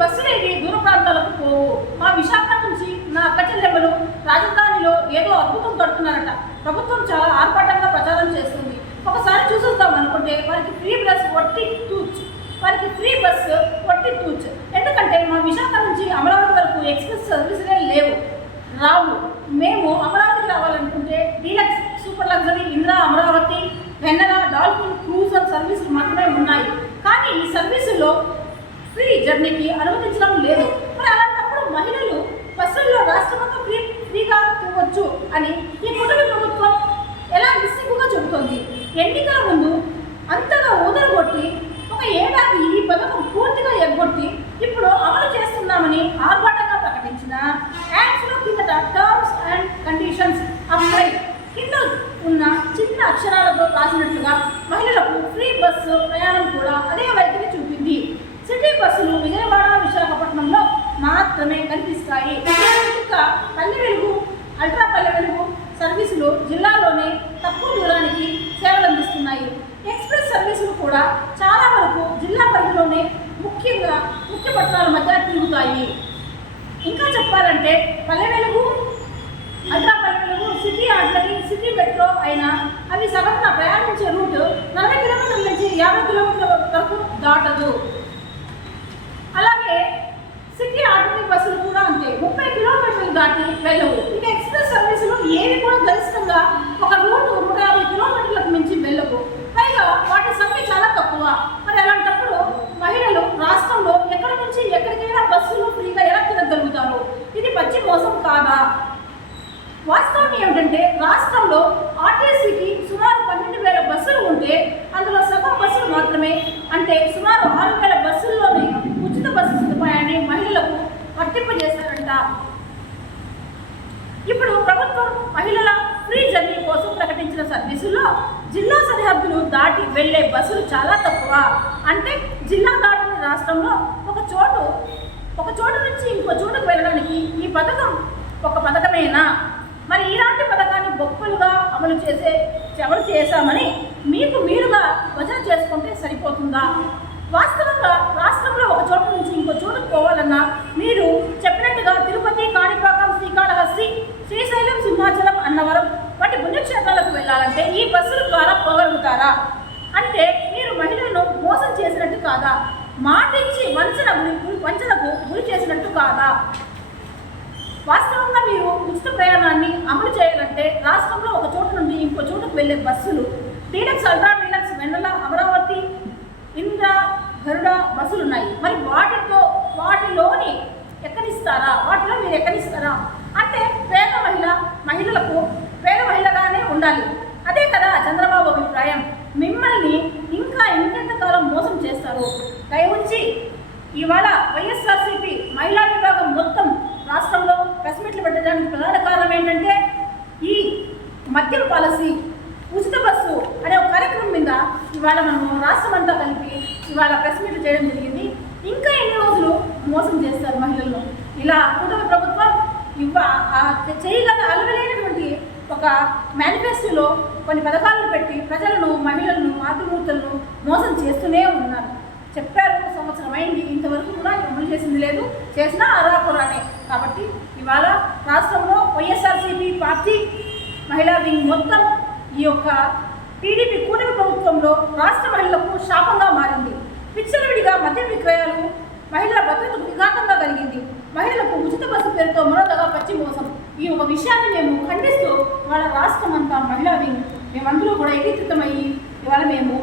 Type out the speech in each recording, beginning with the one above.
బస్సులేవి దూర ప్రాంతాలకు పోవు. మా విశాఖ నుంచి నా అక్క చెల్లెమ్మలు రాజధానిలో ఏదో అద్భుతం కడుతున్నారట. ప్రభుత్వం చాలా ఆర్భాటంగా ప్రచారం చేస్తుంది. ఒకసారి చూసొద్దాం అనుకుంటే వారికి ఫ్రీ బస్ వట్టి తూచ్. ఎందుకంటే మా విశాఖ నుంచి అమరావతి వరకు ఎక్స్ప్రెస్ సర్వీసులే రావు. మేము అమరావతికి రావాలనుకుంటే deluxe, super luxury, Indira Amaravati, Vennela, dolphin cruiser సర్వీసులు మాత్రమే ఉన్నాయి. కానీ ఈ సర్వీసుల్లో ఫ్రీ జర్నీకి అనుమతించడం లేదు. మరి అలాంటప్పుడు మహిళలు బస్సుల్లో రాష్ట్రమంతా ఫ్రీగా తిరగవచ్చు అని ఈ కూటమి ప్రభుత్వం ఎలా నిస్సిగ్గుగా చెబుతోంది. ఎన్నికల ముందు అంతగా ఊదరగొట్టి ఒక ఏడాది ఈ పథకం పూర్తిగా ఎగ్గొట్టి ఇప్పుడు అమలు చేస్తున్నామని ఆర్భాటంగా ప్రకటించిన యాడ్స్లో కిందట టర్మ్స్ అండ్ కండిషన్స్ అప్లై కింద ఉన్న చిన్న అక్షరాలతో రాసినట్లుగా మహిళలకు ఫ్రీ బస్సు ప్రయాణం కూడా అదే వైఖరి చూపింది. సిటీ బస్సులు విజయవాడ, విశాఖపట్నంలో మాత్రమే కనిపిస్తాయి. ఇంకా పల్లె వెలుగు, అల్ట్రా పల్లె వెలుగు సర్వీసులు జిల్లాలోనే తక్కువ దూరానికి సేవలు అందిస్తున్నాయి. ఎక్స్ప్రెస్ సర్వీసులు కూడా చాలా వరకు జిల్లా పరిధిలోనే ముఖ్య పట్టణాల మధ్య తిరుగుతాయి. ఇంకా చెప్పాలంటే Palle Velugu, ultra Palle Velugu, city ordinary, city metro అయినా అవి సగటున ప్రయాణించే రూట్ 40 కిలోమీటర్ల నుంచి 50 కిలోమీటర్ల వరకు దాటదు. అలాగే సిటీ ఆర్డినరీ బస్సులు కూడా అంతే, 30 కిలోమీటర్లు దాటి వెళ్ళవు. ఇక ఎక్స్ప్రెస్ సర్వీసులు ఏవి కూడా గరిష్టంగా ఒక రూట్ 150 కిలోమీటర్లకు మించి వెళ్ళవు. పైగా వాటి సంఖ్య చాలా తక్కువ. మరి అలాంటప్పుడు మహిళలు రాష్ట్రంలో ఎక్కడి నుంచి ఎక్కడికైనా బస్సులు ఫ్రీగా ఎలా తిరగలుగుతారు? ఇది పచ్చి మోసం కాదా? వాస్తవం ఏమిటంటే రాష్ట్రంలో ఆర్టీసీకి సుమారు 12,000 బస్సులు ఉంటే అందులో సగం బస్సులు మాత్రమే, అంటే సుమారు 6,000 బస్సుల్లోనే ఉచిత బస్సు సదుపాయాన్ని మహిళలకు వర్తింపజేశారంట. ఇప్పుడు ప్రభుత్వం మహిళల ఫ్రీ జర్నీ కోసం ప్రకటించిన సర్వీసుల్లో జిల్లా సరిహద్దులు దాటి వెళ్లే బస్సులు చాలా తక్కువ. అంటే జిల్లా దాటిన రాష్ట్రంలో ఒక చోటు నుంచి ఇంకో చోటుకు వెళ్ళడానికి ఈ పథకం ఒక పథకమేనా? మరి ఇలాంటి పథకాన్ని గొప్పలుగా అమలు చేశామని మీరుగా వచన చేసుకుంటే సరిపోతుందా? వాస్తవంగా రాష్ట్రంలో ఒక చోటు నుంచి ఇంకో చోటుకు పోవాలన్నా మీరు చెప్పినట్టుగా తిరుపతి, కాణిపాకం, శ్రీకాళహస్తి, శ్రీశైలం, సింహాచలం, అన్నవరం వంటి పుణ్యక్షేత్రాలకు వెళ్ళాలంటే ఈ బస్సుల ద్వారా పోగలుగుతారా? అంటే మీరు మహిళలను మోసం చేసినట్టు కాదా? మాటిచ్చి వంచనకు గురి చేసినట్టు కాదా? వాస్తవంగా మీరు ఉచిత ప్రయాణాన్ని అమలు చేయాలంటే రాష్ట్రంలో ఒక చోటు నుండి ఇంకో చోటుకు వెళ్ళే బస్సులు డీలక్స్, అల్ట్రా డీలక్స్, వెన్నెల, అమరావతి, ఇంద్ర, గరుడ బస్సులు ఉన్నాయి. మరి వాటిలో మీరు ఎక్కడిస్తారా? అంటే మహిళలకు పేద మహిళగానే ఉండాలి. అదే కదా చంద్రబాబు అభిప్రాయం. మిమ్మల్ని ఇంకా ఎంతకాలం మోసం చేస్తారు? దయవుంచి ఇవాళ వైఎస్ఆర్సీపీ మహిళా విభాగం మొత్తం రాష్ట్రంలో ప్రెస్ మీట్లు పెట్టడానికి ప్రధాన కారణం ఏంటంటే ఈ మద్యం పాలసీ, ఉచిత బస్సు అనే ఒక కార్యక్రమం మీద ఇవాళ మనము రాష్ట్రం అంతా కలిపి ఇవాళ ప్రెస్ మీట్లు చేయడం జరిగింది. ఇంకా ఎన్ని రోజులు మోసం చేస్తారు మహిళలను? ఇలా కూటమి ప్రభుత్వం చేయగల అలవలేనటువంటి ఒక మేనిఫెస్టోలో కొన్ని పథకాలను పెట్టి ప్రజలను, మహిళలను, మాతృమూర్తులను మోసం చేస్తూనే ఉన్నారు. చెప్పారు, సంవత్సరం అయింది, ఇంతవరకు కూడా అమలు చేసింది లేదు. చేసినా అరాకురానే. కాబట్టి ఇవాళ రాష్ట్రంలో వైఎస్ఆర్సీపీ పార్టీ మహిళా వింగ్ మొత్తం ఈ యొక్క టీడీపీ కూటమి ప్రభుత్వంలో రాష్ట్ర మహిళలకు శాపంగా మారింది. విచ్చలవిడిగా మద్యం విక్రయాలు మహిళల భద్రతకు విఘాతంగా కలిగింది. మహిళలకు ఉచిత బస్సు పేరుతో మరోదగా పచ్చి మోసం. ఈ ఒక విషయాన్ని మేము ఖండిస్తూ వాళ్ళ రాష్ట్రం అంతా మహిళా వింగ్ మేమందరూ కూడా ఏకీకృతమయ్యి ఇవాళ మేము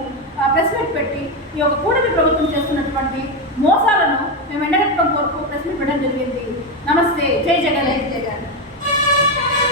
ప్రెస్ మీట్ పెట్టి ఈ యొక్క కూటమి ప్రభుత్వం చేస్తున్నటువంటి మోసాలను మేము ఎండగట్టడం కొరకు ప్రెస్ మీట్ పెట్టడం జరిగింది. నమస్తే, జై జగన్.